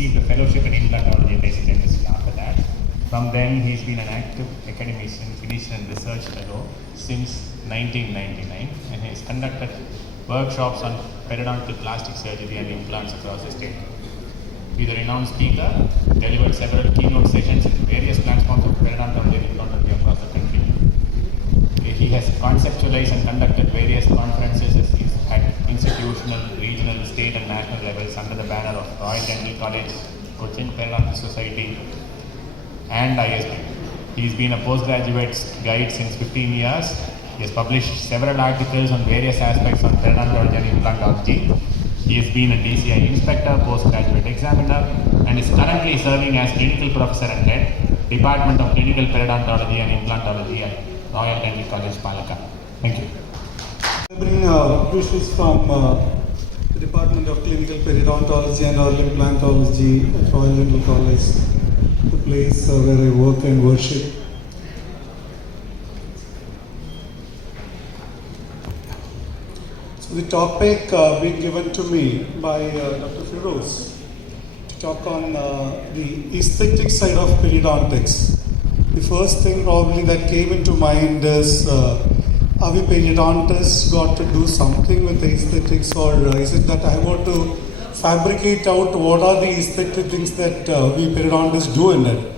received a fellowship in implantology and basic dentistry after that. From then, he's been an active academician, clinician and research fellow since 1999, and he's conducted workshops on periodontal plastic surgery and implants across the state. He's a renowned speaker, delivered several keynote sessions in various platforms of periodontology and implantology across the country. He has conceptualized and conducted various conferences at institutional, regional, state and national levels under the banner of Royal Dental College, Cochin Periodontist Society and ISPIK. He's been a postgraduate guide since 15 years. He has published several articles on various aspects on periodontology and implantology. He has been a DCI inspector, postgraduate examiner, and is currently serving as clinical professor and head, Department of Clinical Periodontology and Implantology at Royal Dental College, Palakkad. Thank you. I bring wishes from the Department of Clinical Periodontology and Oral Implantology at Royal Dental College, the place where I work and worship. So the topic being given to me by Dr. Feroz to talk on the aesthetic side of periodontics. The first thing probably that came into mind is, are we periodontists got to do something with aesthetics, or is it that I want to fabricate out what are the aesthetic things that we periodontists do in it?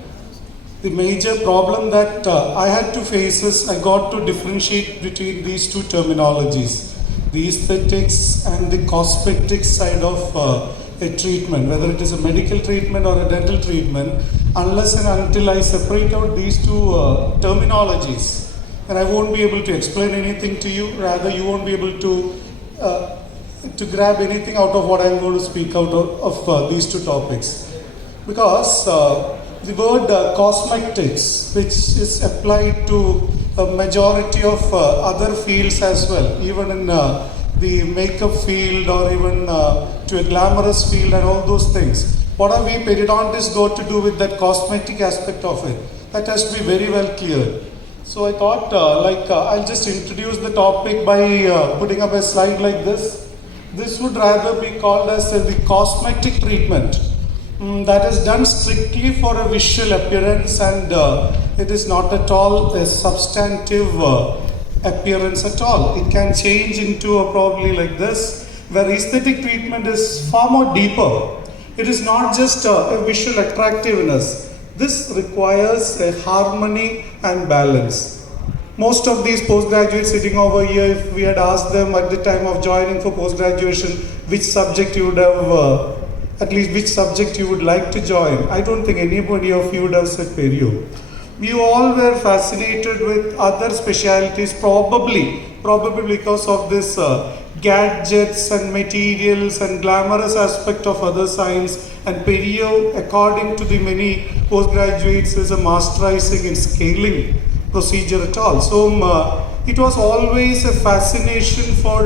The major problem that I had to face is I got to differentiate between these two terminologies, the aesthetics and the cosmetic side of a treatment, whether it is a medical treatment or a dental treatment. Unless and until I separate out these two terminologies, then I won't be able to explain anything to you. Rather, you won't be able to grab anything out of what I'm going to speak out of these two topics. Because the word cosmetics, which is applied to a majority of other fields as well, even in the makeup field or even to a glamorous field and all those things. What are we periodontists got to do with that cosmetic aspect of it? That has to be very well clear. So I thought I'll just introduce the topic by putting up a slide like this. This would rather be called as the cosmetic treatment that is done strictly for a visual appearance, and it is not at all a substantive appearance at all. It can change into a probably like this, where aesthetic treatment is far more deeper. It is not just a visual attractiveness. This requires a harmony and balance. Most of these postgraduates sitting over here, if we had asked them at the time of joining for post-graduation, which subject you would have, at least which subject you would like to join, I don't think anybody of you would have said Perio. You all were fascinated with other specialities, probably because of this gadgets and materials and glamorous aspect of other science. And Perio, according to the many postgraduates, is a masterizing and scaling procedure at all. So it was always a fascination for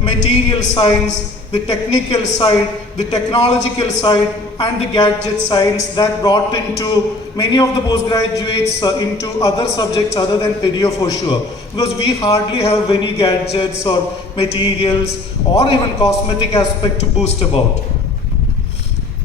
material science, the technical side, the technological side, and the gadget science that brought into many of the postgraduates into other subjects other than Perio for sure. Because we hardly have any gadgets or materials or even cosmetic aspect to boast about.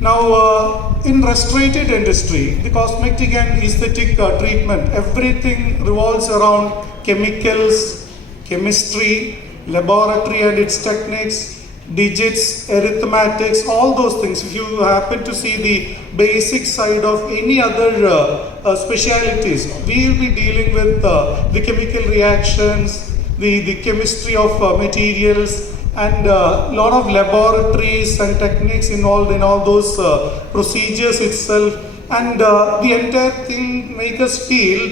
Now, in restorative dentistry, the cosmetic and aesthetic treatment, everything revolves around chemicals, chemistry, laboratory and its techniques, digits, arithmetics, all those things. If you happen to see the basic side of any other specialities, we will be dealing with the chemical reactions, the chemistry of materials, and a lot of laboratories and techniques involved in all those procedures itself. And the entire thing makes us feel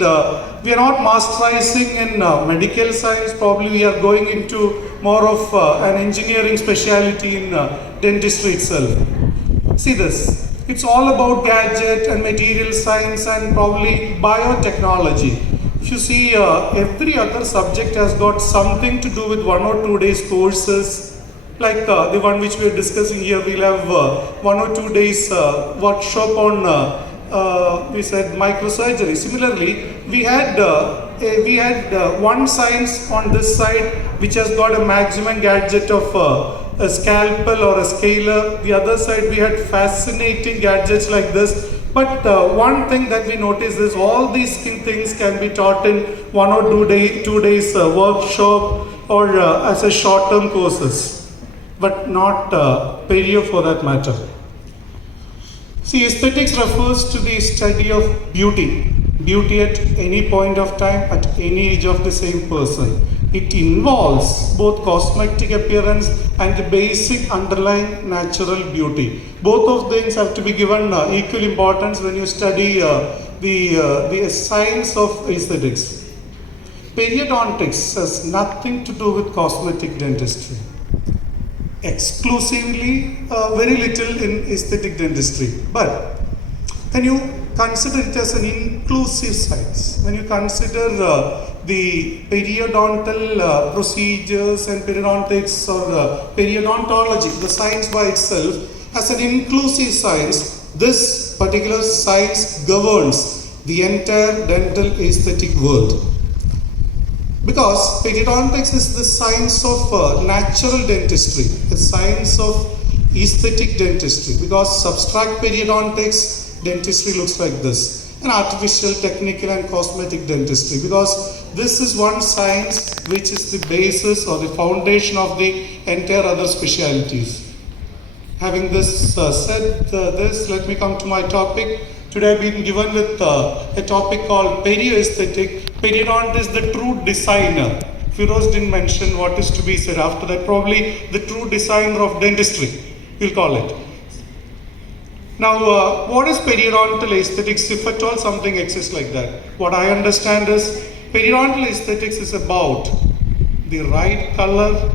we are not masterizing in medical science. Probably we are going into more of an engineering specialty in dentistry itself. See this, it's all about gadget and material science and probably biotechnology. If you see, every other subject has got something to do with 1 or 2 days courses. Like the one which we are discussing here, we'll have 1 or 2 days workshop on we said microsurgery. Similarly, we had one science on this side which has got a maximum gadget of a scalpel or a scaler. The other side we had fascinating gadgets like this. But one thing that we noticed is all these things can be taught in 1 or 2 days workshop or as a short-term courses, but not Perio for that matter. See, aesthetics refers to the study of beauty. Beauty at any point of time, at any age of the same person. It involves both cosmetic appearance and the basic underlying natural beauty. Both of things have to be given equal importance when you study the science of aesthetics. Periodontics has nothing to do with cosmetic dentistry. Exclusively, very little in aesthetic dentistry. But can you consider it as an inclusive science? When you consider the periodontal procedures and periodontics or periodontology, the science by itself, as an inclusive science, this particular science governs the entire dental aesthetic world. Because periodontics is the science of natural dentistry, the science of aesthetic dentistry. Because subtract periodontics, dentistry looks like this. And artificial, technical and cosmetic dentistry. Because this is one science which is the basis or the foundation of the entire other specialities. Having this said this, let me come to my topic. Today I've been given with a topic called Perio Aesthetic. Periodontist is the true designer. Firoz didn't mention what is to be said after that. Probably the true designer of dentistry, we'll call it. Now, what is periodontal aesthetics, if at all something exists like that? What I understand is periodontal aesthetics is about the right color,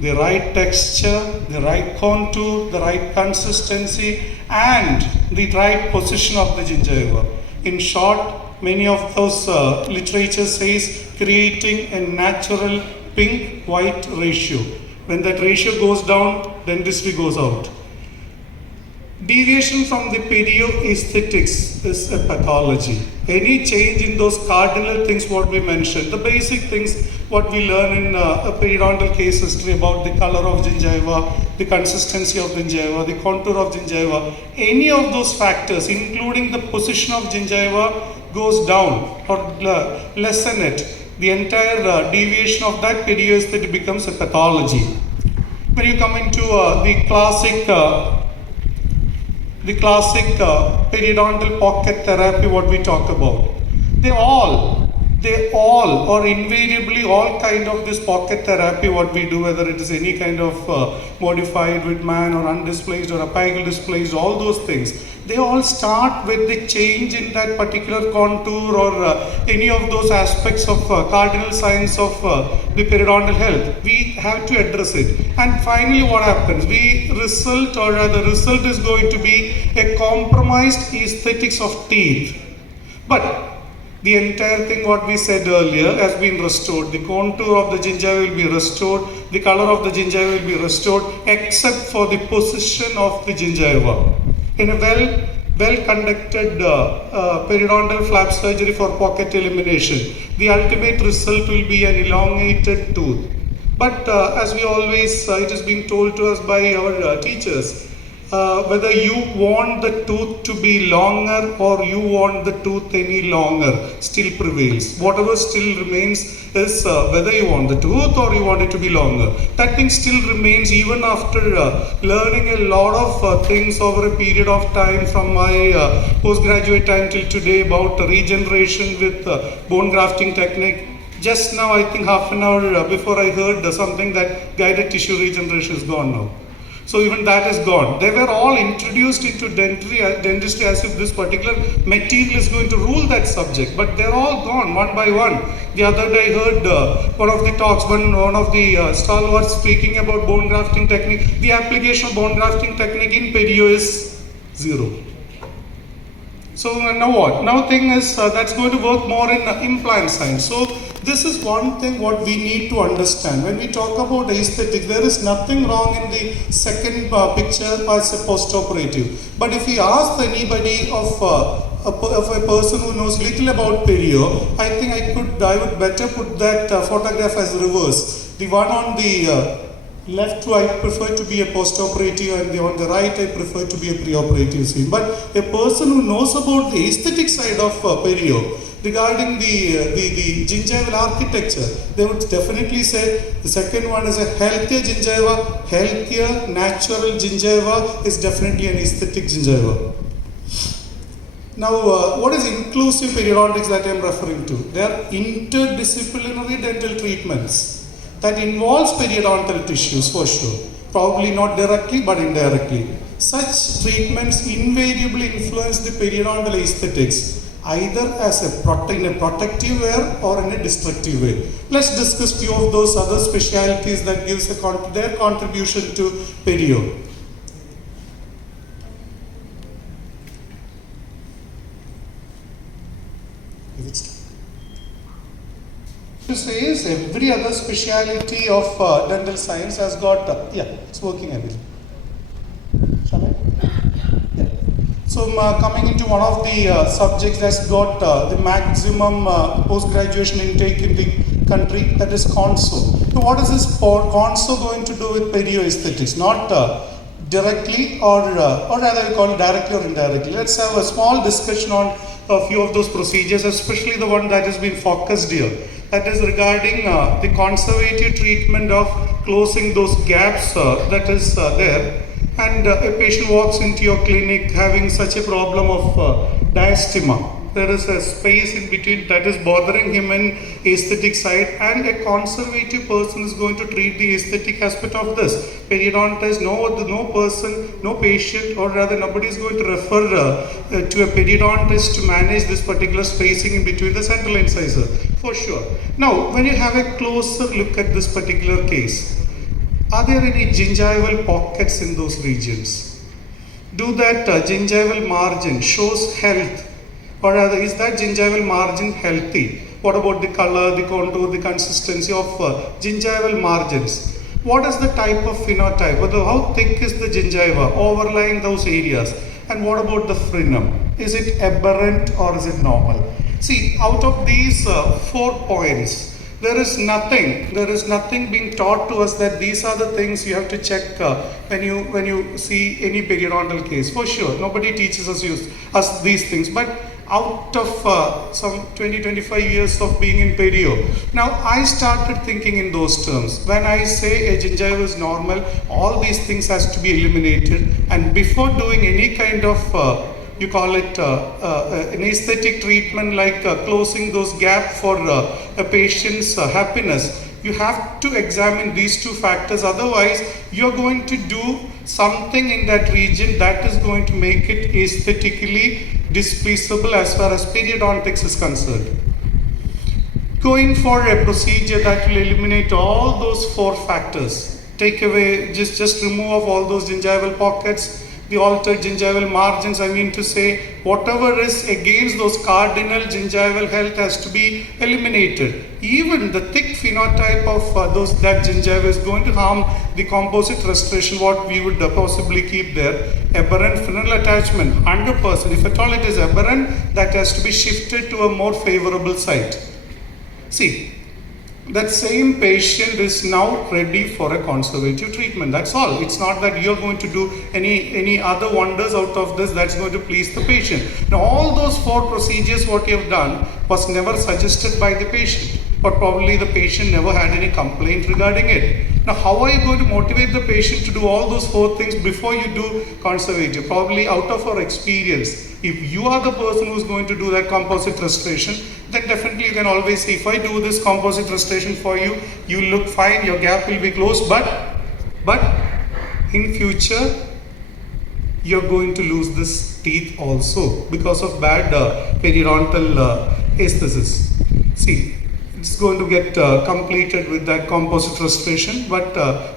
the right texture, the right contour, the right consistency, and the right position of the gingiva. In short, many of those literature says creating a natural pink-white ratio. When that ratio goes down, dentistry goes out. Deviation from the perio aesthetics is a pathology. Any change in those cardinal things what we mentioned, the basic things what we learn in a periodontal case history about the color of gingiva, the consistency of gingiva, the contour of gingiva, any of those factors including the position of gingiva goes down or lessen it. The entire deviation of that perio aesthetic becomes a pathology. When you come into the classic periodontal pocket therapy, what we talk about, they all or invariably all kind of this pocket therapy what we do, whether it is any kind of modified Whitman or undisplaced or apical displaced, all those things, they all start with the change in that particular contour or any of those aspects of cardinal signs of the periodontal health. We have to address it. And finally what happens? The result is going to be a compromised aesthetics of teeth. But the entire thing what we said earlier has been restored. The contour of the gingiva will be restored. The color of the gingiva will be restored except for the position of the gingiva. In a well-conducted periodontal flap surgery for pocket elimination, the ultimate result will be an elongated tooth. But as we always, it is being told to us by our teachers, whether you want the tooth to be longer or you want the tooth any longer still prevails. Whatever still remains is whether you want the tooth or you want it to be longer. That thing still remains even after learning a lot of things over a period of time from my postgraduate time till today about regeneration with bone grafting technique. Just now, I think half an hour before I heard something that guided tissue regeneration is gone now. So even that is gone. They were all introduced into dentistry as if this particular material is going to rule that subject. But they're all gone one by one. The other day I heard one of the talks, one of the stalwarts speaking about bone grafting technique. The application of bone grafting technique in perio is zero. So now what? Now thing is that's going to work more in implant science. So this is one thing what we need to understand. When we talk about aesthetic, there is nothing wrong in the second picture as a post-operative. But if we ask anybody of a person who knows little about perio, I think I would better put that photograph as reverse. The one on the left to I prefer to be a post-operative, and on the right I prefer to be a pre-operative scene. But a person who knows about the aesthetic side of perio, regarding the gingival architecture, they would definitely say the second one is a healthier gingiva. Healthier, natural gingiva is definitely an aesthetic gingiva. Now, what is inclusive periodontics that I am referring to? They are interdisciplinary dental treatments that involves periodontal tissues for sure. Probably not directly, but indirectly. Such treatments invariably influence the periodontal aesthetics, either as in a protective way or in a destructive way. Let's discuss few of those other specialities that gives their contribution to perio. To say is every other speciality of dental science has got, it's working, I believe. Shall I? Yeah. So coming into one of the subjects that's got the maximum post-graduation intake in the country, that is conso. So what is this conso going to do with perio aesthetics? Not directly or rather we call it directly or indirectly. Let's have a small discussion on a few of those procedures, especially the one that has been focused here. That is regarding the conservative treatment of closing those gaps that is there. And a patient walks into your clinic having such a problem of diastema. There is a space in between that is bothering him in aesthetic side, and a conservative person is going to treat the aesthetic aspect of this. Periodontist, no patient, or rather nobody is going to refer to a periodontist to manage this particular spacing in between the central incisor, for sure. Now, when you have a closer look at this particular case, are there any gingival pockets in those regions? Do that gingival margin shows health? Or rather, is that gingival margin healthy? What about the color, the contour, the consistency of gingival margins? What is the type of phenotype? How thick is the gingiva overlying those areas? And what about the frenum? Is it aberrant or is it normal? See, out of these 4 points, there is nothing being taught to us that these are the things you have to check when you see any periodontal case. For sure, nobody teaches us these things. But out of some 20-25 years of being in perio, now I started thinking in those terms. When I say a gingiva is normal, all these things has to be eliminated. And before doing any kind of you call it an aesthetic treatment like closing those gaps for a patient's happiness, you have to examine these 2 factors. Otherwise, you're going to do something in that region that is going to make it aesthetically displeasable as far as periodontics is concerned. Going for a procedure that will eliminate all those 4 factors, take away, just remove all those gingival pockets, the altered gingival margins, I mean to say, whatever is against those cardinal gingival health has to be eliminated. Even the thick phenotype of that gingiva is going to harm the composite restoration, what we would possibly keep there. Aberrant frenal attachment, 100%. If at all it is aberrant, that has to be shifted to a more favorable site. See, that same patient is now ready for a conservative treatment. That's all. It's not that you're going to do any other wonders out of this that's going to please the patient. Now, all those 4 procedures what you have done was never suggested by the patient, or probably the patient never had any complaint regarding it. Now, how are you going to motivate the patient to do all those 4 things before you do conservative? Probably out of our experience, if you are the person who's going to do that composite restoration, then definitely you can always say, if I do this composite restoration for you, you look fine, your gap will be closed, but in future, you're going to lose this teeth also because of bad periodontal aesthesis. See, it's going to get completed with that composite restoration, but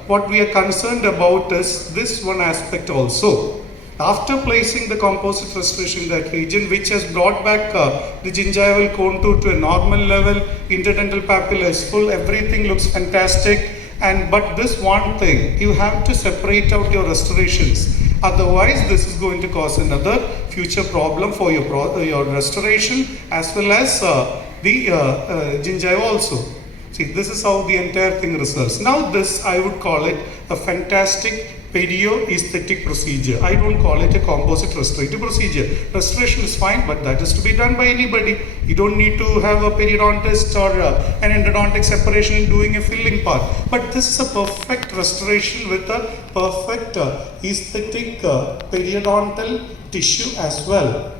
what we are concerned about is this one aspect also. After placing the composite restoration in that region, which has brought back the gingival contour to a normal level, interdental papilla is full, everything looks fantastic, but this one thing, you have to separate out your restorations. Otherwise, this is going to cause another future problem for your restoration as well as the gingiva also. See, this is how the entire thing results. Now this, I would call it a fantastic perio aesthetic procedure. I don't call it a composite restorative procedure. Restoration is fine, but that is to be done by anybody. You don't need to have a periodontist or an endodontic separation in doing a filling part. But this is a perfect restoration with a perfect aesthetic periodontal tissue as well.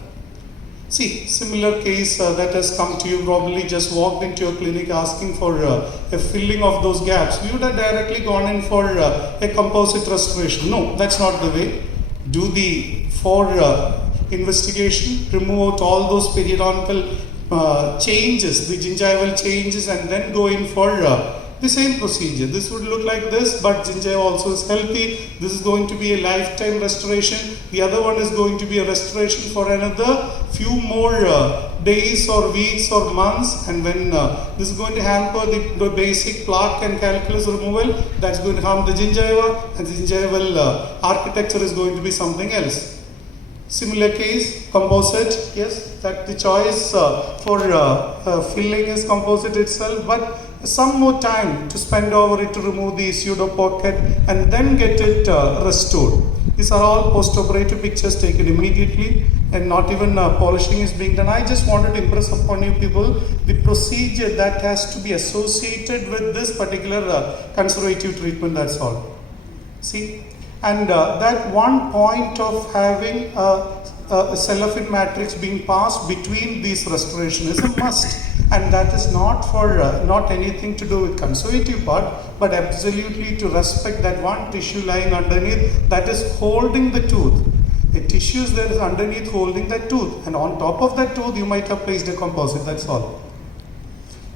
See, similar case that has come to you, probably just walked into your clinic asking for a filling of those gaps. We would have directly gone in for a composite restoration. No, that's not the way. Do the investigation, remove out all those periodontal changes, the gingival changes, and then go in for the same procedure. This would look like this, but gingiva also is healthy. This is going to be a lifetime restoration. The other one is going to be a restoration for another few more days or weeks or months, and when this is going to hamper the basic plaque and calculus removal, that's going to harm the gingiva, and the gingival architecture is going to be something else. Similar case, composite, yes, that the choice for filling is composite itself, but some more time to spend over it to remove the pseudo pocket and then get it restored. These are all post-operative pictures taken immediately, and not even polishing is being done. I just wanted to impress upon you people the procedure that has to be associated with this particular conservative treatment, that's all. See, and that one point of having a cellophane matrix being passed between these restoration is a must. And that is not for not anything to do with conservative part, but absolutely to respect that one tissue lying underneath that is holding the tooth. A tissue is there is underneath holding that tooth, and on top of that tooth you might have placed a composite, that's all.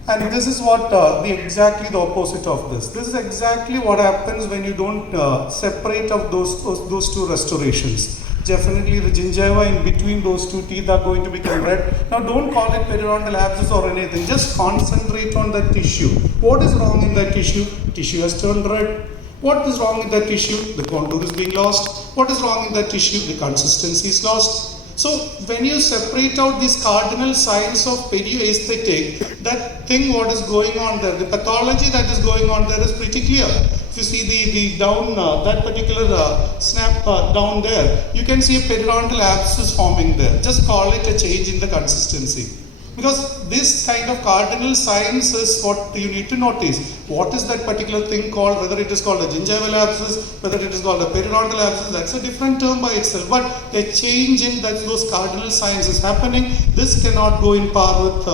And this is what exactly the opposite of this. This is exactly what happens when you don't separate out those two restorations. Definitely the gingiva in between those two teeth are going to become red. Now don't call it periodontal abscess or anything. Just concentrate on that tissue. What is wrong in that tissue? Tissue has turned red. What is wrong in that tissue? The contour is being lost. What is wrong in that tissue? The consistency is lost. So when you separate out these cardinal signs of perio aesthetic, that thing what is going on there, the pathology that is going on there is pretty clear. If you see the down, that particular snap down there, you can see a periodontal abscess forming there. Just call it a change in the consistency. Because this kind of cardinal signs is what you need to notice. What is that particular thing called? Whether it is called a gingival abscess, whether it is called a periodontal abscess, that's a different term by itself. But a change in those cardinal signs is happening. This cannot go in par with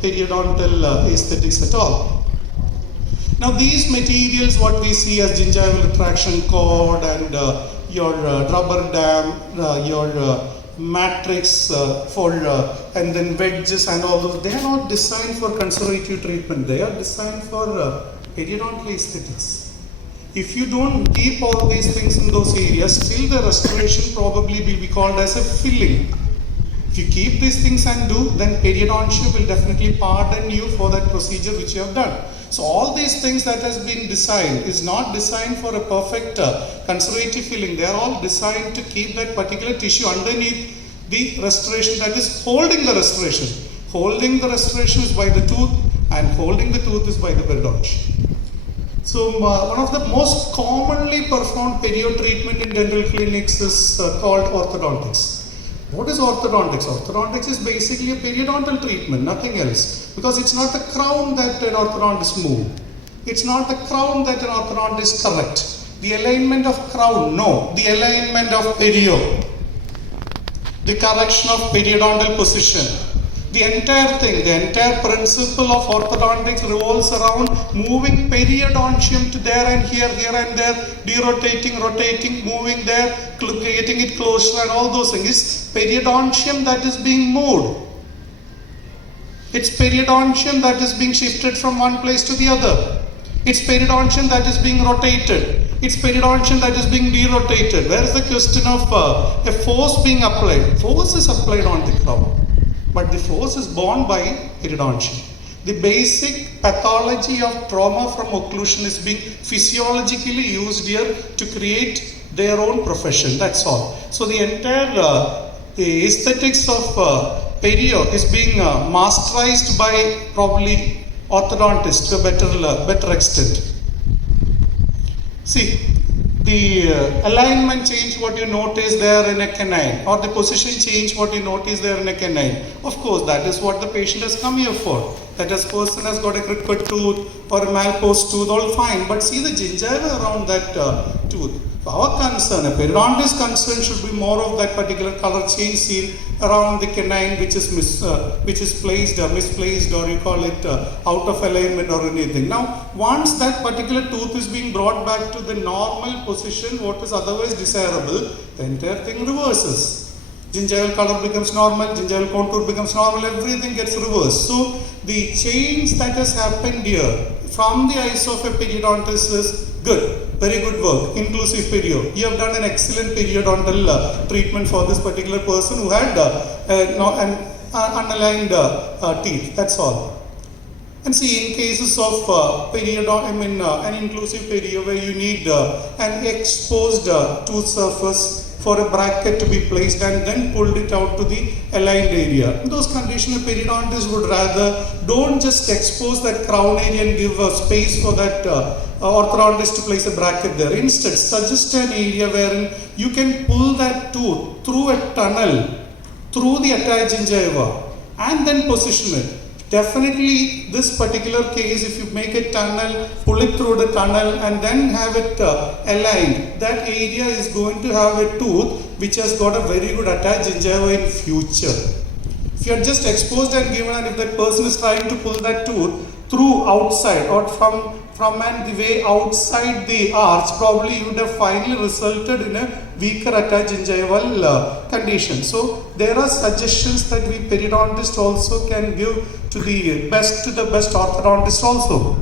periodontal aesthetics at all. Now these materials, what we see as gingival retraction cord and your rubber dam, your matrix and then wedges and all those, they are not designed for conservative treatment. They are designed for periodontal aesthetics. If you don't keep all these things in those areas, still the restoration probably will be called as a filling. If you keep these things and do, then periodontia will definitely pardon you for that procedure which you have done. So all these things that has been designed is not designed for a perfect conservative filling. They are all designed to keep that particular tissue underneath the restoration that is holding the restoration. Holding the restoration is by the tooth, and holding the tooth is by the periodontia. So one of the most commonly performed perio treatment in dental clinics is called orthodontics. What is orthodontics? Orthodontics is basically a periodontal treatment, nothing else. Because it's not the crown that an orthodontist moves. It's not the crown that an orthodontist correct. The alignment of crown, no. The alignment of perio. The correction of periodontal position. The entire thing, the entire principle of orthodontics revolves around moving periodontium to there and here and there, derotating, rotating, moving there, getting it closer and all those things. It's periodontium that is being moved. It's periodontium that is being shifted from one place to the other. It's periodontium that is being rotated. It's periodontium that is being derotated. Where is the question of a force being applied? Force is applied on the crown, but the force is borne by periodontium. The basic pathology of trauma from occlusion is being physiologically used here to create their own profession. That's all. So the entire the aesthetics of perio is being masterized by probably orthodontist to a better extent. See, the alignment change what you notice there in a canine, or the position change what you notice there in a canine. Of course, that is what the patient has come here for. That this person has got a crooked tooth or a malposed tooth, all fine. But see the gingiva around that tooth. Our concern, a periodontist concern should be more of that particular color change seen around the canine which is misplaced, or you call it out of alignment or anything. Now, once that particular tooth is being brought back to the normal position, what is otherwise desirable, the entire thing reverses. Gingival color becomes normal, gingival contour becomes normal, everything gets reversed. So, the change that has happened here from the eyes of a periodontist is good. Very good work, inclusive perio. You have done an excellent periodontal treatment for this particular person who had an unaligned teeth. That's all. And see, in cases of an inclusive perio where you need an exposed tooth surface for a bracket to be placed and then pulled it out to the aligned area. In those conditions, a periodontist would rather don't just expose that crown area and give space for that orthodontist to place a bracket there. Instead, suggest an area wherein you can pull that tooth through a tunnel, through the attached gingiva, and then position it. Definitely, this particular case, if you make a tunnel, pull it through the tunnel and then have it aligned, that area is going to have a tooth which has got a very good attached gingiva in future. If you are just exposed and given, and if that person is trying to pull that tooth through outside or from and the way outside the arch, probably you would have finally resulted in a weaker attached gingival condition. So there are suggestions that we periodontists also can give to the best orthodontist also.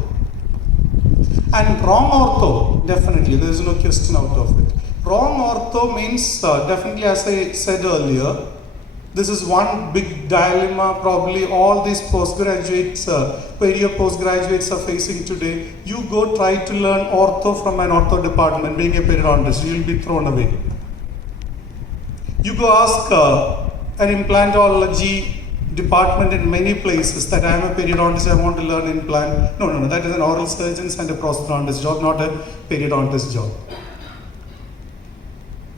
And wrong ortho, definitely there is no question out of it. Wrong ortho means definitely, as I said earlier, this is one big dilemma probably all these postgraduates, Perio postgraduates are facing today. You go try to learn ortho from an ortho department, being a periodontist, you will be thrown away. You go ask an implantology department in many places that I am a periodontist, I want to learn implant. No, that is an oral surgeon's and a prosthodontist job, not a periodontist job.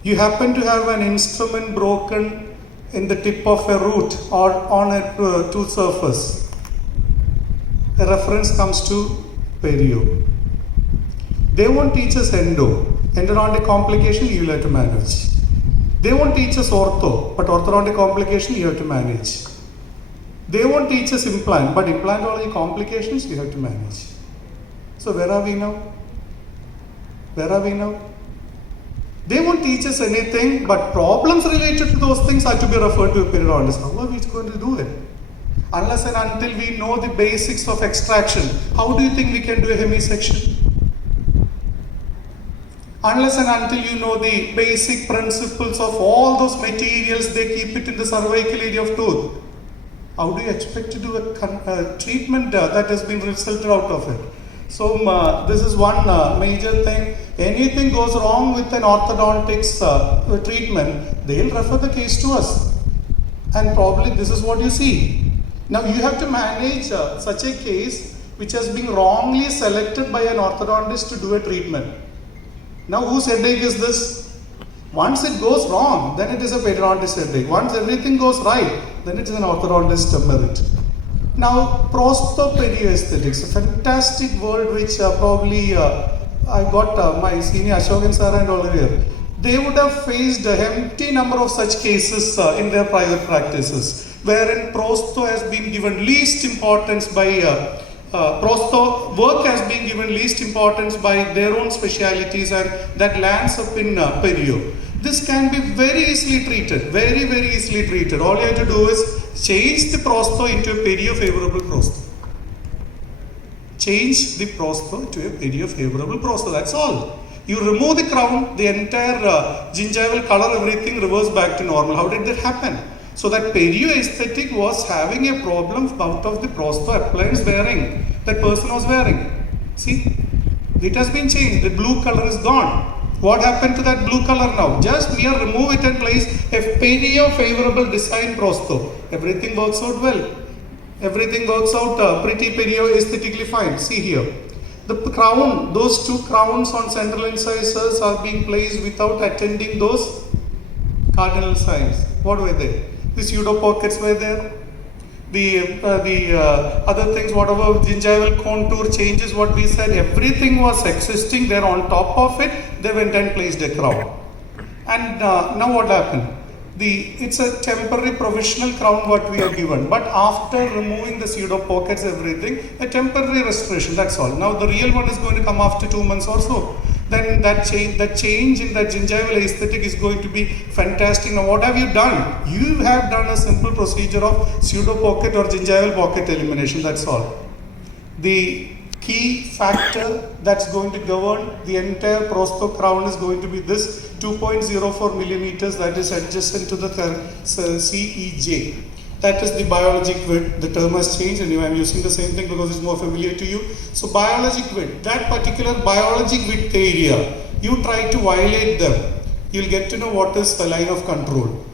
You happen to have an instrument broken in the tip of a root or on a tooth surface. A reference comes to Perio. They won't teach us endodontic complication you will have to manage. They won't teach us ortho, but orthodontic complication you have to manage. They won't teach us implant, but implantology complications you have to manage. So where are we now? They won't teach us anything, but problems related to those things are to be referred to a periodontist. How are we going to do it? Unless and until we know the basics of extraction, how do you think we can do a hemisection? Unless and until you know the basic principles of all those materials, they keep it in the cervical area of tooth. How do you expect to do a treatment that has been resulted out of it? So this is one major thing. Anything goes wrong with an orthodontics treatment, they'll refer the case to us. And probably this is what you see. Now you have to manage such a case which has been wrongly selected by an orthodontist to do a treatment. Now whose headache is this? Once it goes wrong, then it is a periodontist headache. Once everything goes right, then it is an orthodontist merit. Now, Periodontist, a fantastic word which probably I got my senior Ashokan sir and all here. They would have faced a empty number of such cases in their private practices, wherein prosto has been given least importance by prosto work has been given least importance by their own specialities, and that lands up in Perio. This can be very easily treated, very easily treated. All you have to do is change the prosto into a Perio favorable prosto. Change the prosto to a Perio favorable prosto, that's all. You remove the crown, the entire gingival color, everything reverts back to normal. How did that happen? So that Perio aesthetic was having a problem out of the prosto appliance wearing, that person was wearing. See, it has been changed, the blue color is gone. What happened to that blue color now? Just mere remove it and place a Perio favorable design prosto. Everything works out well. Everything works out pretty perio aesthetically fine. See here. The crown, those two crowns on central incisors are being placed without attending those cardinal signs. What were they? The pseudo pockets were there. The other things, whatever gingival contour changes, what we said, everything was existing there. On top of it, they went and placed a crown. And now what happened? It's a temporary provisional crown what we are given, but after removing the pseudo pockets, everything, a temporary restoration, that's all. Now the real one is going to come after 2 months or so. Then that change in that gingival aesthetic is going to be fantastic. Now what have you done? You have done a simple procedure of pseudo pocket or gingival pocket elimination, that's all. The key factor that's going to govern the entire prosto crown is going to be this 2.04 millimeters that is adjacent to the CEJ. That is the biologic width. The term has changed and I am using the same thing because it's more familiar to you. So biologic width, that particular biologic width area, you try to violate them, you'll get to know what is the line of control.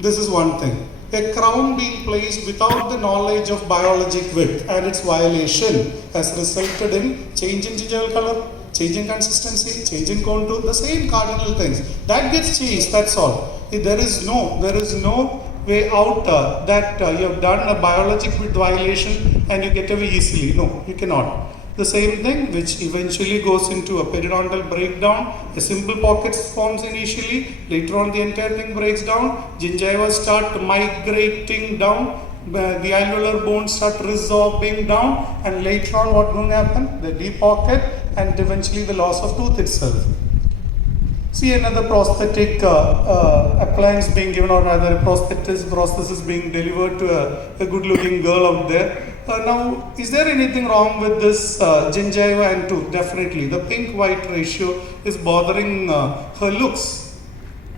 This is one thing. A crown being placed without the knowledge of biologic width and its violation has resulted in change in gingival color, change in consistency, change in contour, the same cardinal things. That gets changed, that's all. There is no way out that you have done a biologic width violation and you get away easily. No, you cannot. The same thing which eventually goes into a periodontal breakdown. A simple pocket forms initially, later on the entire thing breaks down, gingiva start migrating down, the alveolar bones start resorbing down, and later on what will happen? The deep pocket and eventually the loss of tooth itself. See another prosthetic appliance being given, or rather a prosthesis being delivered to a good looking girl out there. Now, is there anything wrong with this gingiva and tooth? Definitely. The pink-white ratio is bothering her looks.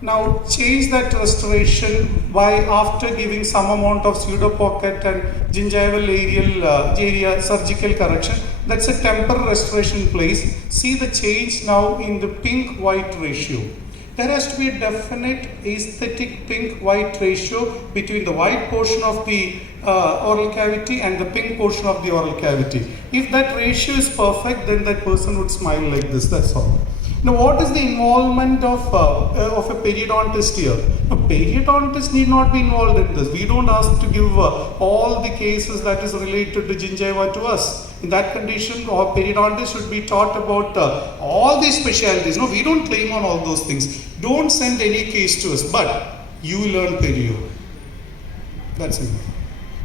Now, change that restoration by after giving some amount of pseudo pocket and gingival area surgical correction. That's a temporary restoration in place. See the change now in the pink-white ratio. There has to be a definite aesthetic pink-white ratio between the white portion of the oral cavity and the pink portion of the oral cavity. If that ratio is perfect, then that person would smile like this, that's all. Now, what is the involvement of a periodontist here? A periodontist need not be involved in this. We don't ask to give all the cases that is related to gingiva to us. In that condition, our periodontist should be taught about all these specialties. No, we don't claim on all those things. Don't send any case to us, but you learn perio. That's it.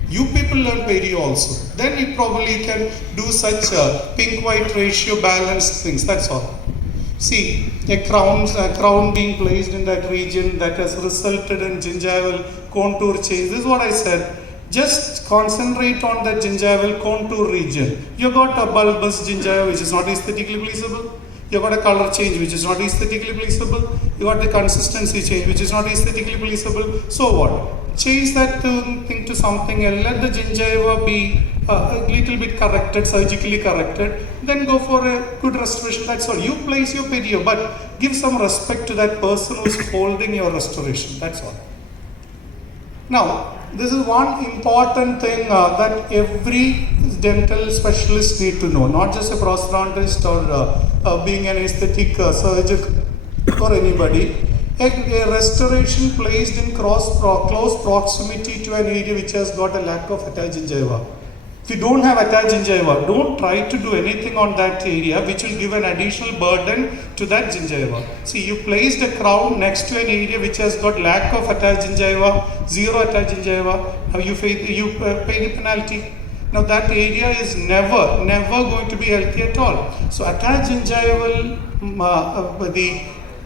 You people learn perio also. Then you probably can do such pink-white ratio balanced things. That's all. See, a crown being placed in that region that has resulted in gingival contour change. This is what I said. Just concentrate on the gingival contour region. You got a bulbous gingiva which is not aesthetically pleasable. You got a color change which is not aesthetically pleasable. You got the consistency change which is not aesthetically pleasable. So what? Change that thing to something else. Let the gingiva be a little bit corrected, surgically corrected. Then go for a good restoration. That's all. You place your perio, but give some respect to that person who is holding your restoration. That's all. Now, this is one important thing that every dental specialist need to know, not just a prosthodontist or being an aesthetic surgeon or anybody. A restoration placed in close proximity to an area which has got a lack of attached gingiva. If you don't have attached gingiva, don't try to do anything on that area which will give an additional burden to that gingiva. See, you placed a crown next to an area which has got lack of attached gingiva, zero attached gingiva. Now you pay the penalty. Now that area is never going to be healthy at all. So attached gingival, the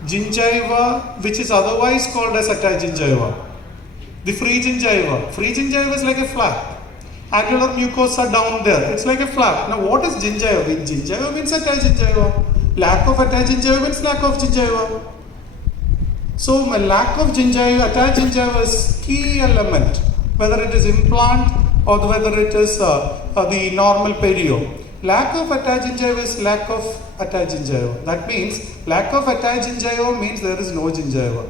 gingiva which is otherwise called as attached gingiva. The free gingiva is like a flap. Alveolar mucosa down there, it's like a flap. Now what is gingiva? Gingiva means attached gingiva. Lack of attached gingiva means lack of gingiva. So lack of gingiva, attached gingiva is key element, whether it is implant or whether it is the normal perio. Lack of attached gingiva is lack of attached gingiva. That means lack of attached gingiva means there is no gingiva.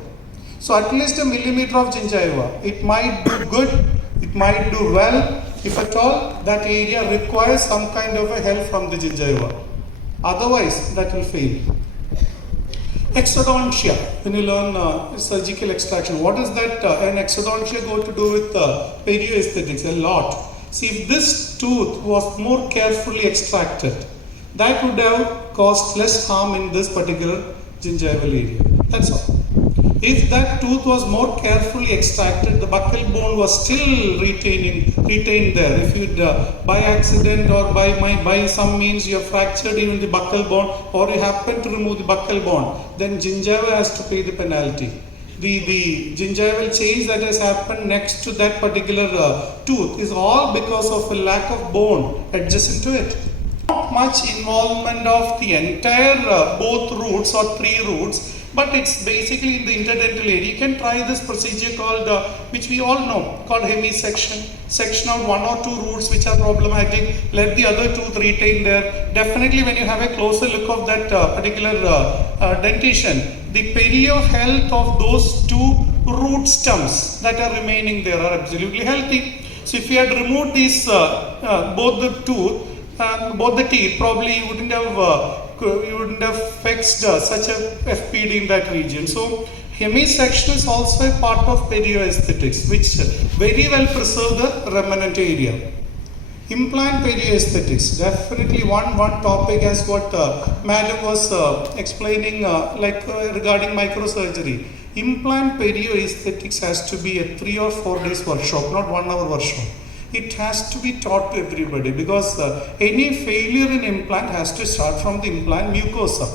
So at least a millimeter of gingiva. It might do good, it might do well, if at all that area requires some kind of a help from the gingiva. Otherwise, that will fail. Exodontia, when you learn surgical extraction, what is that an exodontia going to do with perioesthetics? A lot. See, if this tooth was more carefully extracted, that would have caused less harm in this particular gingival area. That's all. If that tooth was more carefully extracted, the buccal bone was still retained there. If you by accident or by some means you have fractured even the buccal bone, or you happen to remove the buccal bone, then gingiva has to pay the penalty. The gingival change that has happened next to that particular tooth is all because of a lack of bone adjacent to it. Not much involvement of the entire both roots or three roots, but it's basically in the interdental area. You can try this procedure called, which we all know, called hemisection. Section out one or two roots which are problematic, let the other tooth retain there. Definitely when you have a closer look of that particular dentition, the perio health of those two root stumps that are remaining there are absolutely healthy. So if you had removed these, both the teeth, probably you wouldn't have fixed such a FPD in that region. So hemisection is also a part of perioesthetics, which very well preserve the remnant area. Implant perioesthetics, definitely one topic as what Madam was explaining regarding microsurgery. Implant perioesthetics has to be a 3 or 4 days workshop, not 1 hour workshop. It has to be taught to everybody, because any failure in implant has to start from the implant mucosa.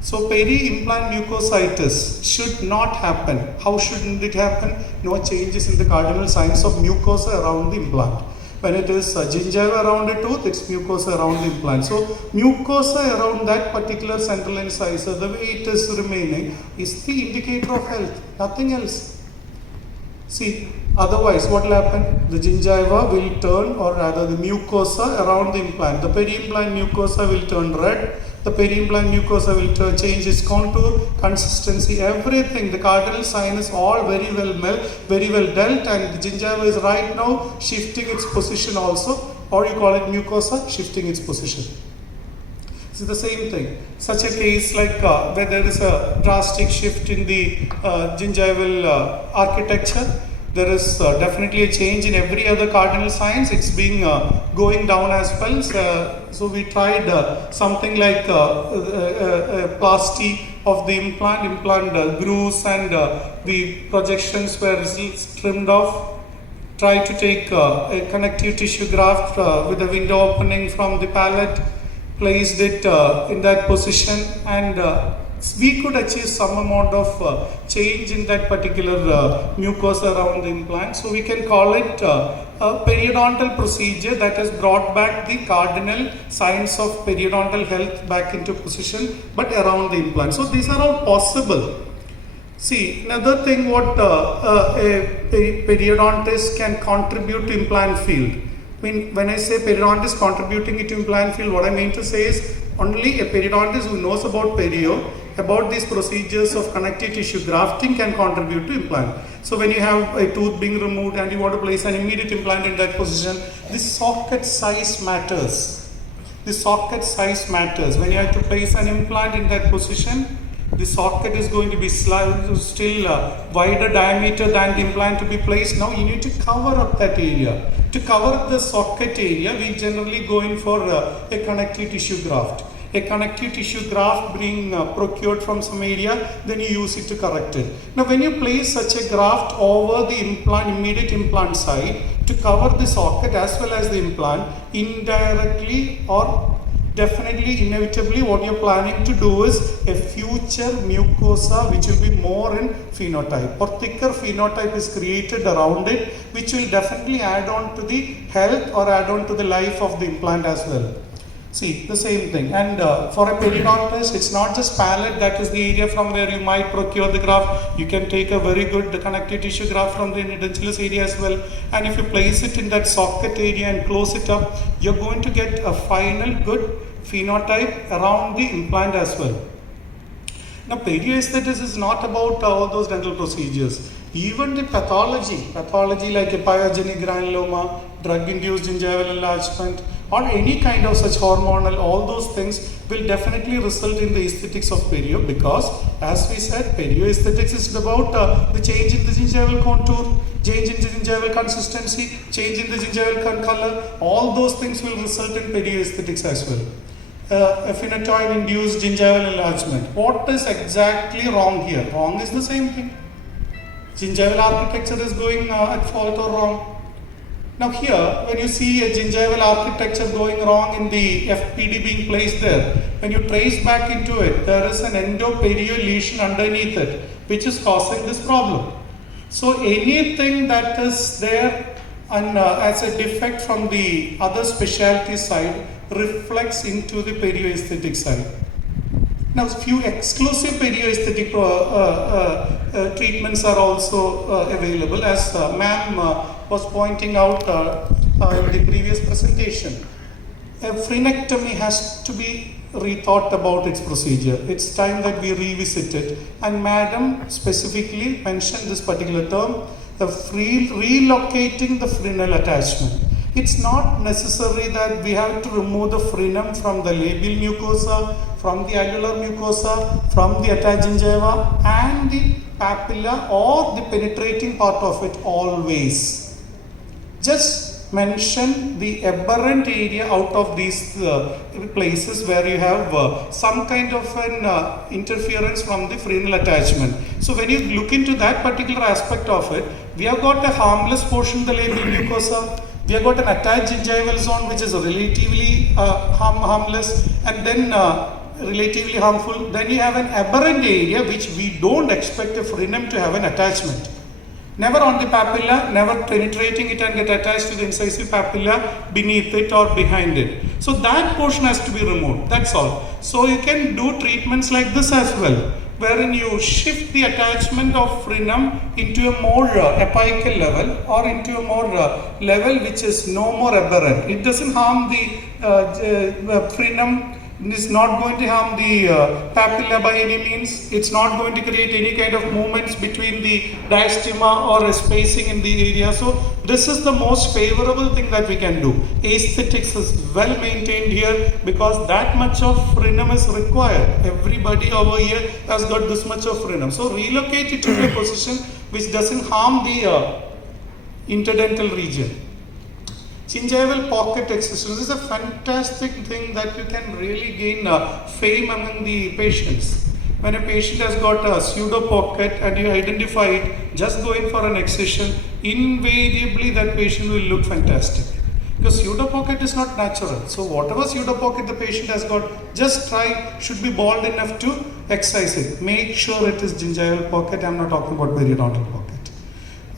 So peri-implant mucositis should not happen. How shouldn't it happen? No changes in the cardinal signs of mucosa around the implant. When it is gingiva around a tooth, it's mucosa around the implant. So mucosa around that particular central incisor, the way it is remaining, is the indicator of health, nothing else. See, otherwise what will happen? The gingiva will turn, or rather the mucosa around the implant, the peri-implant mucosa will turn red, the peri-implant mucosa will change its contour, consistency, everything. The cardinal sign is all very well dealt, and the gingiva is right now shifting its position also, or you call it mucosa shifting its position. It's the same thing. Such a case like where there is a drastic shift in the gingival architecture, there is definitely a change in every other cardinal signs. It's being going down as well. So we tried something like plasty of the implant grooves, and the projections were trimmed off. Tried to take a connective tissue graft with a window opening from the palate, placed it in that position, and we could achieve some amount of change in that particular mucosa around the implant. So we can call it a periodontal procedure that has brought back the cardinal signs of periodontal health back into position, but around the implant. So these are all possible. See, another thing what a periodontist can contribute to implant field. When I say periodontist contributing it to implant field, what I mean to say is only a periodontist who knows about perio, about these procedures of connective tissue grafting, can contribute to implant. So when you have a tooth being removed and you want to place an immediate implant in that position, the socket size matters. The socket size matters. When you have to place an implant in that position, the socket is going to be still wider diameter than the implant to be placed. Now you need to cover up that area. To cover up the socket area, we generally go in for a connective tissue graft. A connective tissue graft being procured from some area, then you use it to correct it. Now when you place such a graft over the implant, immediate implant side, to cover the socket as well as the implant, indirectly or definitely, inevitably, what you're planning to do is a future mucosa which will be more in phenotype, or thicker phenotype is created around it, which will definitely add on to the health or add on to the life of the implant as well. See, the same thing. And for a periodontist, it's not just palate that is the area from where you might procure the graft. You can take a very good connective tissue graft from the dentulous area as well. And if you place it in that socket area and close it up, you're going to get a final good phenotype around the implant as well. Now, perioesthetics is not about all those dental procedures. Even the pathology like a pyogenic granuloma, drug-induced gingival enlargement, or any kind of such hormonal, all those things will definitely result in the aesthetics of perio, because as we said, perioesthetics is about the change in the gingival contour, change in the gingival consistency, change in the gingival color. All those things will result in perioesthetics as well. A phenytoin-induced gingival enlargement. What is exactly wrong here? Wrong is the same thing. Gingival architecture is going at fault or wrong. Now here, when you see a gingival architecture going wrong in the FPD being placed there, when you trace back into it, there is an endoperio lesion underneath it, which is causing this problem. So anything that is there and as a defect from the other specialty side reflects into the perioesthetic side. Now, few exclusive perioesthetic treatments are also available, as ma'am was pointing out in the previous presentation. A frenectomy has to be rethought about its procedure. It's time that we revisit it. And madam specifically mentioned this particular term, the relocating the frenal attachment. It's not necessary that we have to remove the frenum from the labial mucosa, from the alveolar mucosa, from the attached gingiva and the papilla or the penetrating part of it always. Just mention the aberrant area out of these places where you have some kind of an interference from the frenal attachment. So when you look into that particular aspect of it, we have got a harmless portion of the labial mucosa. We have got an attached gingival zone which is relatively harmless, and then relatively harmful. Then you have an aberrant area which we don't expect a frenum to have an attachment. Never on the papilla, never penetrating it and get attached to the incisive papilla beneath it or behind it. So that portion has to be removed. That's all. So you can do treatments like this as well, wherein you shift the attachment of frenum into a more apical level or into a more level which is no more aberrant. It doesn't harm the frenum. It's not going to harm the papilla by any means. It's not going to create any kind of movements between the diastema or a spacing in the area. So this is the most favorable thing that we can do. Aesthetics is well maintained here because that much of frenum is required. Everybody over here has got this much of frenum. So relocate it to a position which doesn't harm the interdental region. Gingival pocket excision is a fantastic thing that you can really gain fame among the patients. When a patient has got a pseudo pocket and you identify it, just go in for an excision, invariably that patient will look fantastic. Because pseudo pocket is not natural. So whatever pseudo pocket the patient has got, just try, should be bald enough to excise it. Make sure it is gingival pocket. I am not talking about periodontal pocket.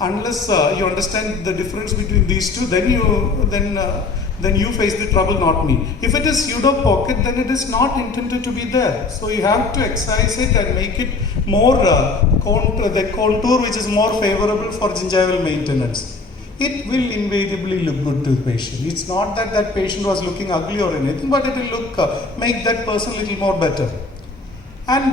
Unless you understand the difference between these two, then you face the trouble, not me. If it is pseudo pocket, then it is not intended to be there. So you have to excise it and make it more the contour which is more favorable for gingival maintenance. It will invariably look good to the patient. It's not that that patient was looking ugly or anything, but it will look make that person a little more better. And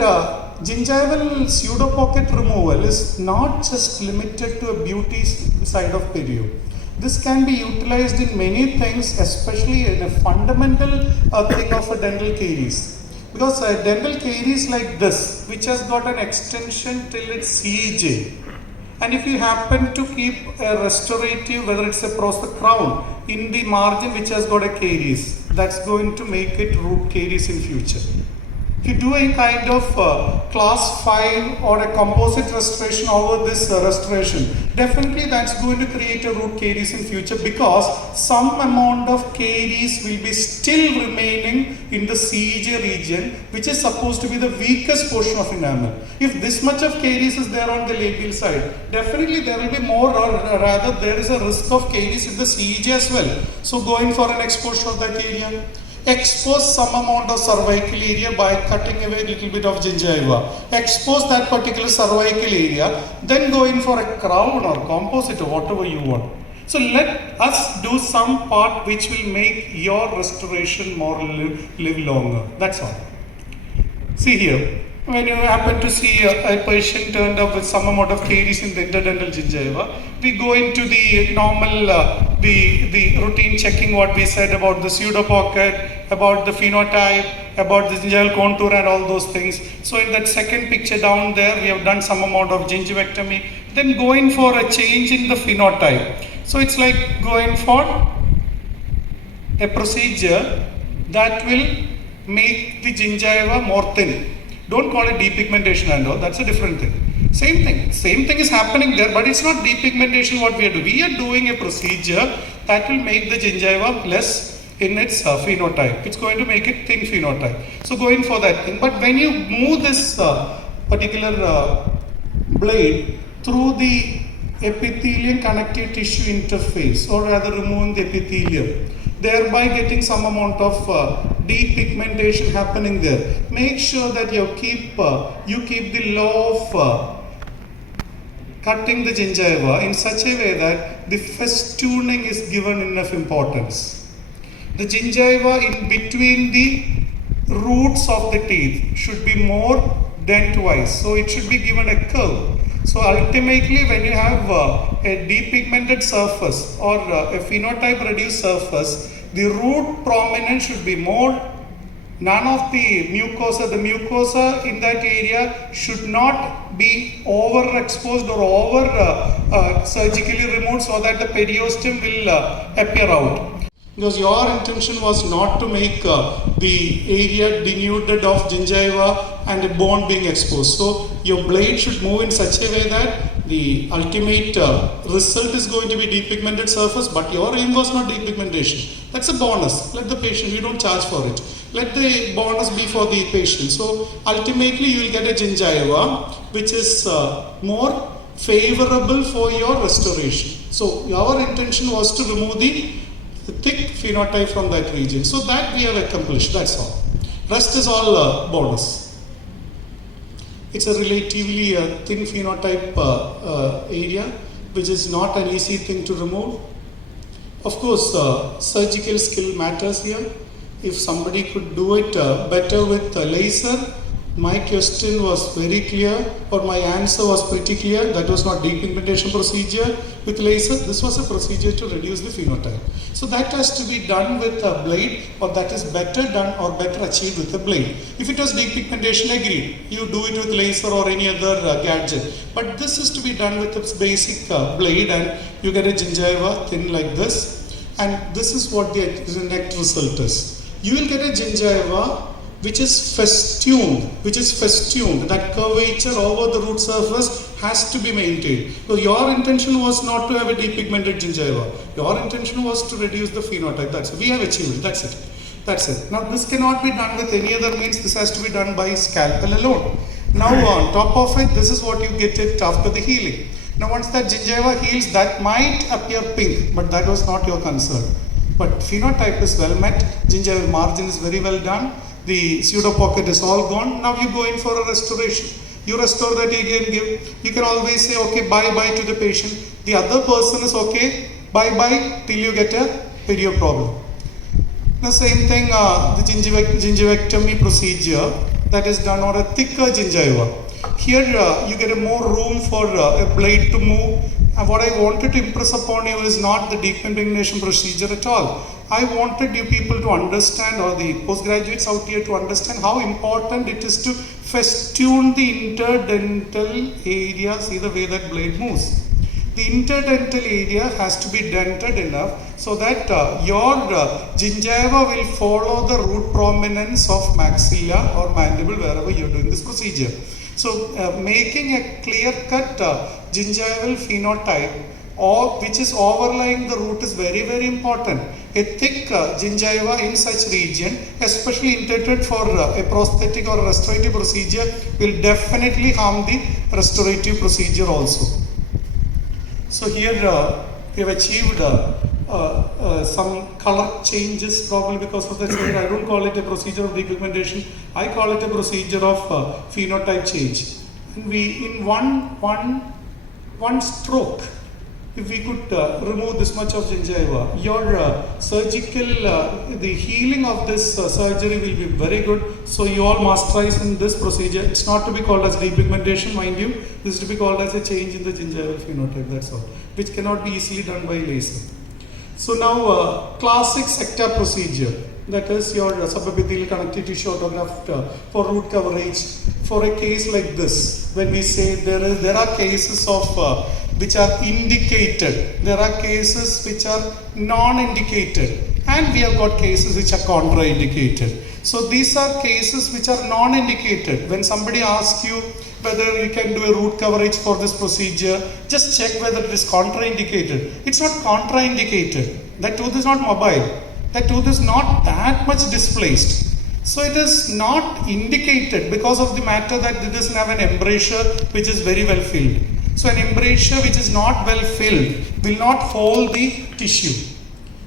gingival pseudo pocket removal is not just limited to a beauty side of perio. This can be utilized in many things, especially in a fundamental thing of a dental caries. Because a dental caries like this, which has got an extension till its CEJ, and if you happen to keep a restorative, whether it's across the crown, in the margin which has got a caries, that's going to make it root caries in future. If you do a kind of class 5 or a composite restoration over this restoration, definitely that's going to create a root caries in future, because some amount of caries will be still remaining in the CEJ region, which is supposed to be the weakest portion of enamel. If this much of caries is there on the labial side, definitely there will be more, or rather there is a risk of caries in the CEJ as well. So go in for an exposure of that area. Expose some amount of cervical area by cutting away a little bit of gingiva. Expose that particular cervical area, then go in for a crown or composite or whatever you want. So let us do some part which will make your restoration more live longer. That's all. See here, when you happen to see a patient turned up with some amount of caries in the interdental gingiva, we go into the normal, the routine checking what we said about the pseudo pocket, about the phenotype, about the gingival contour and all those things. So in that second picture down there, we have done some amount of gingivectomy, then going for a change in the phenotype. So it's like going for a procedure that will make the gingiva more thin. Don't call it depigmentation and all, that's a different thing. Same thing is happening there, but it's not depigmentation what we are doing. We are doing a procedure that will make the gingiva less in its phenotype. It's going to make it thin phenotype. So going for that thing. But when you move this particular blade through the epithelium connective tissue interface, or rather removing the epithelium, thereby getting some amount of depigmentation happening there. Make sure that you keep the law of cutting the gingiva in such a way that the festooning is given enough importance. The gingiva in between the roots of the teeth should be more dentwise, so it should be given a curve. So ultimately, when you have a depigmented surface or a phenotype reduced surface, the root prominence should be more. None of the mucosa in that area should not be overexposed or over surgically removed so that the periosteum will appear out. Because your intention was not to make the area denuded of gingiva and a bone being exposed. So your blade should move in such a way that the ultimate result is going to be depigmented surface, but your aim was not depigmentation. That's a bonus. Let the patient, you don't charge for it. Let the bonus be for the patient. So ultimately you will get a gingiva which is more favorable for your restoration. So our intention was to remove the thick phenotype from that region. So that we have accomplished, that's all. Rest is all bonus. It's a relatively thin phenotype area, which is not an easy thing to remove. Of course, surgical skill matters here. If somebody could do it better with laser, my question was very clear, or my answer was pretty clear. That was not depigmentation procedure with laser. This was a procedure to reduce the phenotype. So that has to be done with a blade, or that is better done or better achieved with a blade. If it was depigmentation, agreed. You do it with laser or any other gadget. But this is to be done with its basic blade, and you get a gingiva thin like this. And this is what the net result is. You will get a gingiva which is festooned, that curvature over the root surface has to be maintained. So your intention was not to have a depigmented gingiva. Your intention was to reduce the phenotype. That's it. We have achieved it. That's it. Now this cannot be done with any other means. This has to be done by scalpel alone. Now on top of it, this is what you get it after the healing. Now once that gingiva heals, that might appear pink, but that was not your concern. But phenotype is well met. Gingival margin is very well done. The pseudo pocket is all gone. Now you go in for a restoration. You restore that again, give. You can always say, okay, bye-bye to the patient. The other person is okay, bye-bye till you get a perio problem. The same thing, the gingivectomy procedure that is done on a thicker gingiva. Here you get a more room for a blade to move. And what I wanted to impress upon you is not the depigmentation procedure at all. I wanted you people to understand, or the postgraduates out here to understand how important it is to festoon the interdental area. See the way that blade moves. The interdental area has to be dented enough so that your gingiva will follow the root prominence of maxilla or mandible wherever you're doing this procedure. So making a clear-cut gingival phenotype which is overlying the root is very, very important. A thick gingiva in such region, especially intended for a prosthetic or a restorative procedure, will definitely harm the restorative procedure also. So here we have achieved some color changes probably because of the change. I don't call it a procedure of depigmentation. I call it a procedure of phenotype change. And we in one stroke if we could remove this much of gingiva, your surgical, the healing of this surgery will be very good. So you all masterize in this procedure. It's not to be called as depigmentation, mind you. This is to be called as a change in the gingival phenotype, that's all, which cannot be easily done by laser. So now classic sector procedure, that is your subepithelial connective tissue autograft for root coverage. For a case like this, when we say there are cases of which are indicated, there are cases which are non-indicated, and we have got cases which are contraindicated. So these are cases which are non-indicated. When somebody asks you whether you can do a root coverage for this procedure, just check whether it is contraindicated. It's not contraindicated. That tooth is not mobile. That tooth is not that much displaced. So it is not indicated because of the matter that it doesn't have an embrasure which is very well filled. So an embrasure which is not well filled will not hold the tissue.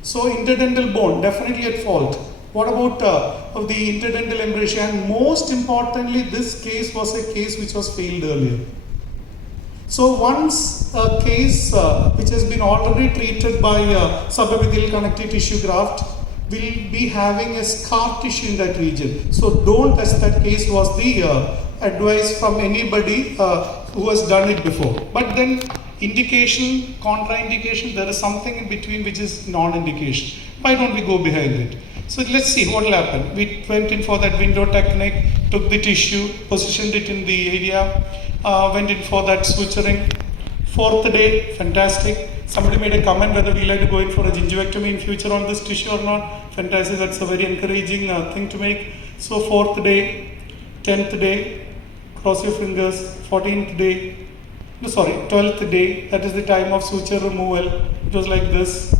So interdental bone definitely at fault. What about of the interdental embrasure? And most importantly, this case was a case which was failed earlier. So once a case which has been already treated by subepithelial connective tissue graft will be having a scar tissue in that region. So don't test that case was the advice from anybody who has done it before. But then indication, contraindication, there is something in between which is non-indication. Why don't we go behind it? So let's see what will happen. We went in for that window technique, took the tissue, positioned it in the area, went in for that suturing. Fourth day, fantastic. Somebody made a comment whether we like to go in for a gingivectomy in future on this tissue or not. Fantastic, that's a very encouraging thing to make. So 4th day, 10th day, cross your fingers, 14th day, 12th day, that is the time of suture removal. It was like this.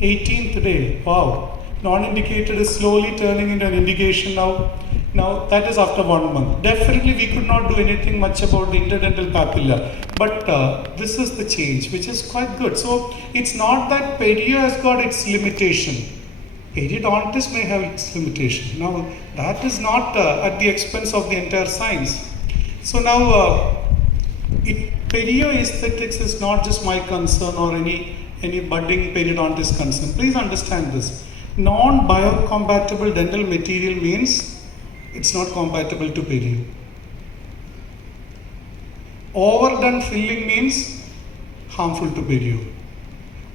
18th day, wow. Non-indicated is slowly turning into an indication now. Now that is after 1 month. Definitely we could not do anything much about the interdental papilla, but this is the change, which is quite good. So it's not that perio has got its limitation. Periodontist may have its limitation. Now that is not at the expense of the entire science. So now perio aesthetics is not just my concern or any budding periodontist concern. Please understand this. Non-biocompatible dental material means it's not compatible to perio. Overdone filling means harmful to perio.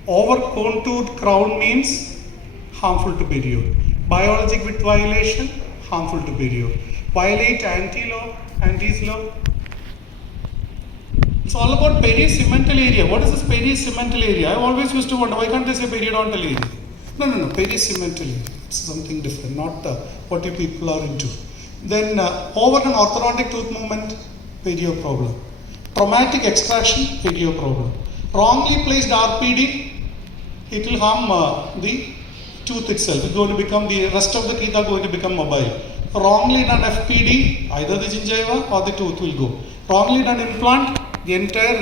Over contoured crown means harmful to perio. Biologic width violation, harmful to perio. Violate anti-lobe, anti-slope. It's all about periocemental area. What is this periocemental area? I always used to wonder, why can't they say periodontal area? No, periocemental area. It's something different, not what you people are into. Then overdone orthodontic tooth movement, perio problem. Traumatic extraction, perio problem. Wrongly placed RPD, it will harm the tooth itself. It's going to become, the rest of the teeth are going to become mobile. Wrongly done FPD, either the gingiva or the tooth will go. Wrongly done implant, the entire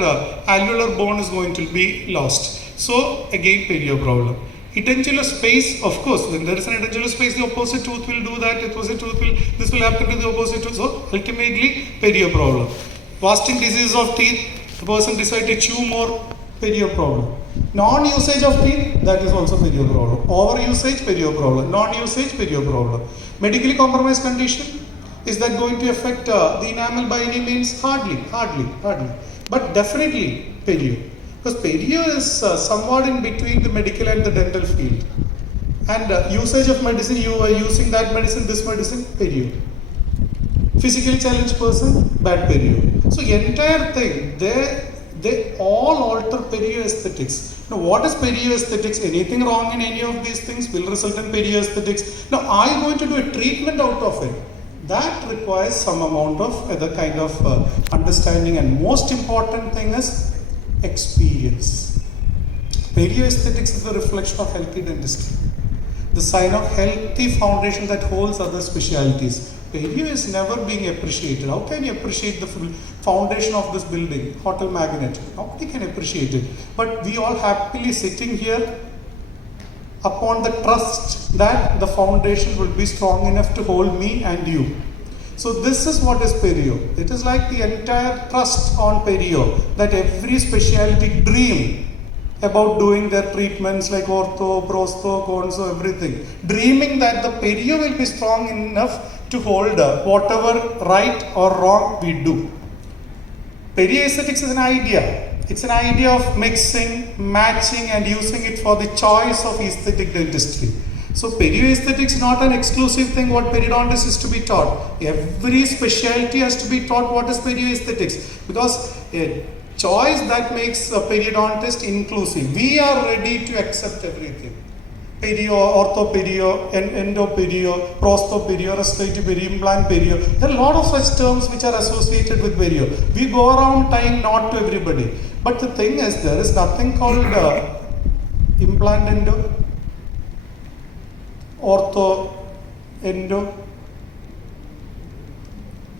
alveolar bone is going to be lost. So again, perio problem. Edentulous space, of course, when there is an edentulous space, the opposite tooth will do that, this will happen to the opposite tooth. So ultimately, perio problem. Wasting disease of teeth, the person decides to chew more, perio problem. Non-usage of teeth, that is also perio problem. Over-usage, perio problem. Non-usage, perio problem. Medically compromised condition, is that going to affect the enamel by any means? Hardly. But definitely perio. Because perio is somewhat in between the medical and the dental field. And usage of medicine, you are using that medicine, this medicine, perio. Physically challenged person, bad perio. So entire thing, they all alter perio aesthetics. Now what is perio aesthetics? Anything wrong in any of these things will result in perio aesthetics. Now are you going to do a treatment out of it? That requires some amount of other kind of understanding, and most important thing is experience. Perio aesthetics is the reflection of healthy dentistry, the sign of healthy foundation that holds other specialities. Perio is never being appreciated. How can you appreciate the foundation of this building, Hotel Magnet? Nobody can appreciate it. But we all happily sitting here upon the trust that the foundation will be strong enough to hold me and you. So this is what is perio. It is like the entire trust on perio, that every specialty dream about doing their treatments like ortho, prostho, conso, everything, dreaming that the perio will be strong enough to hold whatever right or wrong we do. Perio aesthetics is an idea. It's an idea of mixing, matching, and using it for the choice of aesthetic dentistry. So perio aesthetics is not an exclusive thing what periodontist is to be taught. Every specialty has to be taught what is perio aesthetics, because a choice that makes a periodontist inclusive. We are ready to accept everything. Perio, ortho perio, endo perio, prosto perio, restorative perio, implant perio. There are a lot of such terms which are associated with perio. We go around tying not to everybody. But the thing is, there is nothing called implant endo, ortho endo,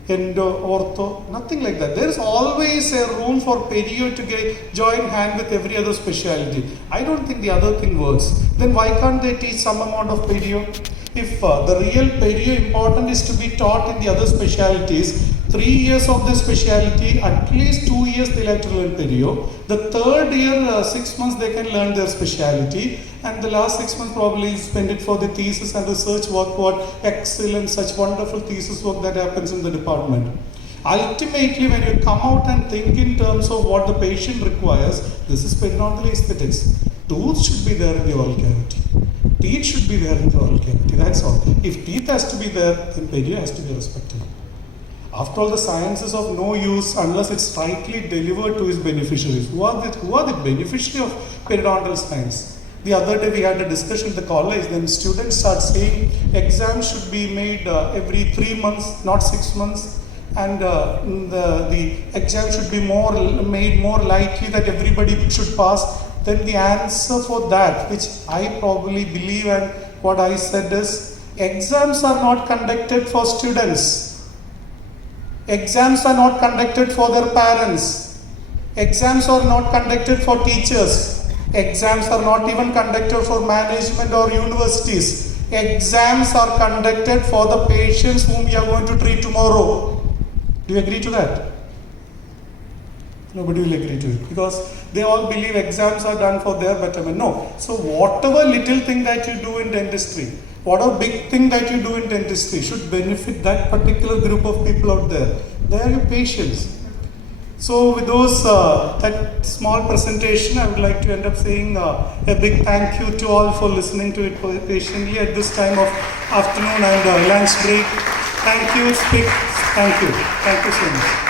ortho, nothing like that. There is always a room for perio to join hand with every other specialty. I don't think the other thing works. Then why can't they teach some amount of perio? If the real perio important is to be taught in the other specialties, 3 years of the specialty, at least 2 years they'll have to learn perio. The third year, 6 months they can learn their specialty, and the last 6 months probably spend it for the thesis and research work, what excellent, such wonderful thesis work that happens in the department. Ultimately, when you come out and think in terms of what the patient requires, this is periodontal aesthetics. Tooth should be there in the oral cavity. Teeth should be there in the oral cavity. That's all. If teeth has to be there, then perio has to be respected. After all, the science is of no use unless it's rightly delivered to its beneficiaries. Who are the beneficiaries of periodontal science? The other day we had a discussion in the college, then students start saying exams should be made every 3 months, not 6 months. And the exam should be made more likely that everybody should pass. Then the answer for that, which I probably believe and what I said is, exams are not conducted for students. Exams are not conducted for their parents. Exams are not conducted for teachers. Exams are not even conducted for management or universities. Exams are conducted for the patients whom we are going to treat tomorrow. Do you agree to that? Nobody will agree to it, because they all believe exams are done for their betterment. No. So whatever little thing that you do in dentistry, whatever big thing that you do in dentistry should benefit that particular group of people out there. They are your patients. So with those, that small presentation, I would like to end up saying a big thank you to all for listening to it patiently at this time of afternoon and lunch break. Thank you, SPIK. Thank you. Thank you so much.